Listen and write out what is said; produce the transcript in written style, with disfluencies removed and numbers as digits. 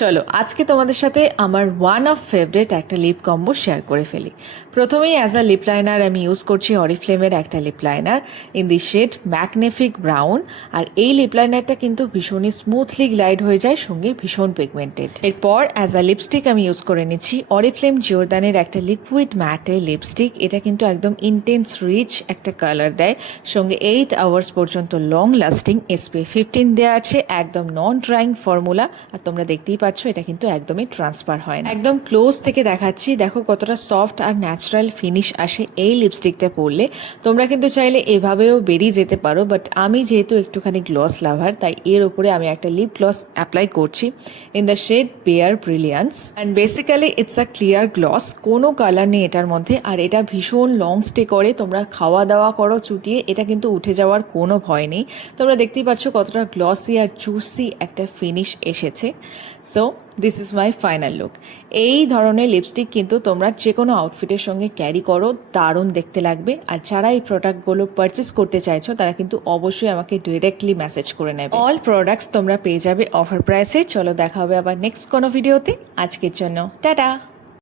চলো আজকে তোমাদের সাথে আমার ওয়ান অফ ফেভারিট একটা লিপ কম্বো শেয়ার করে ফেলি। প্রথমেই অ্যাজ আ লিপ লাইনার আমি ইউজ করছি অরিফ্লেমের একটা lip liner in the shade magnifique brown. আর এই লিপ লাইনারটা কিন্তু ভীষণই স্মুথলি গ্লাইড হয়ে যায়, সঙ্গে ভীষণ পিগমেন্টেড। এরপর অ্যাজ আ লিপস্টিক আমি ইউজ করে নিচ্ছি অরিফ্লেম জিওরদানের একটা লিকুইড ম্যাটের লিপস্টিক। এটা কিন্তু একদম ইন্টেন্স রিচ একটা কালার দেয়, সঙ্গে 8 আওয়ার্স পর্যন্ত লং লাস্টিং। SPF 15 দেওয়া আছে, একদম নন ড্রাইং ফর্মুলা। আর তোমরা দেখতেই পাচ্ছ এটা কিন্তু একদমই ট্রান্সফার হয় না। একদম ক্লোজ থেকে দেখাচ্ছি, দেখো কতটা সফট আর ন্যাচারাল ফিনিশ আসে এই লিপস্টিকটা পরলে। তোমরা কিন্তু চাইলে এভাবেও বেরিয়ে যেতে পারো, বাট আমি যেহেতু একটুখানি গ্লস লাভার তাই এর উপরে আমি একটা লিপ গ্লস অ্যাপ্লাই করছি in the shade bare brilliance. And basically it's a clear gloss, কোনো কালার নেই এটার মধ্যে। আর এটা ভীষণ লং স্টে করে, তোমরা খাওয়া দাওয়া করো চুটিয়ে, এটা কিন্তু উঠে যাওয়ার কোনো ভয় নেই। তোমরা দেখতেই পাচ্ছ কতটা গ্লসি আর জুসি একটা ফিনিশ এসেছে। So this is my final look. এই ধরনের লিপস্টিক কিন্তু তোমরা যে কোনো আউটফিটের সঙ্গে ক্যারি করো, দারুণ দেখতে লাগবে। আর যারা এই প্রোডাক্টগুলো পারচেস করতে চাইছো তারা কিন্তু অবশ্যই আমাকে ডিরেক্টলি মেসেজ করে নেবে। অল প্রোডাক্টস তোমরা পেয়ে যাবে অফার প্রাইসে। চলো দেখা হবে আবার নেক্সট কোনো ভিডিওতে। আজকের জন্য টাটা।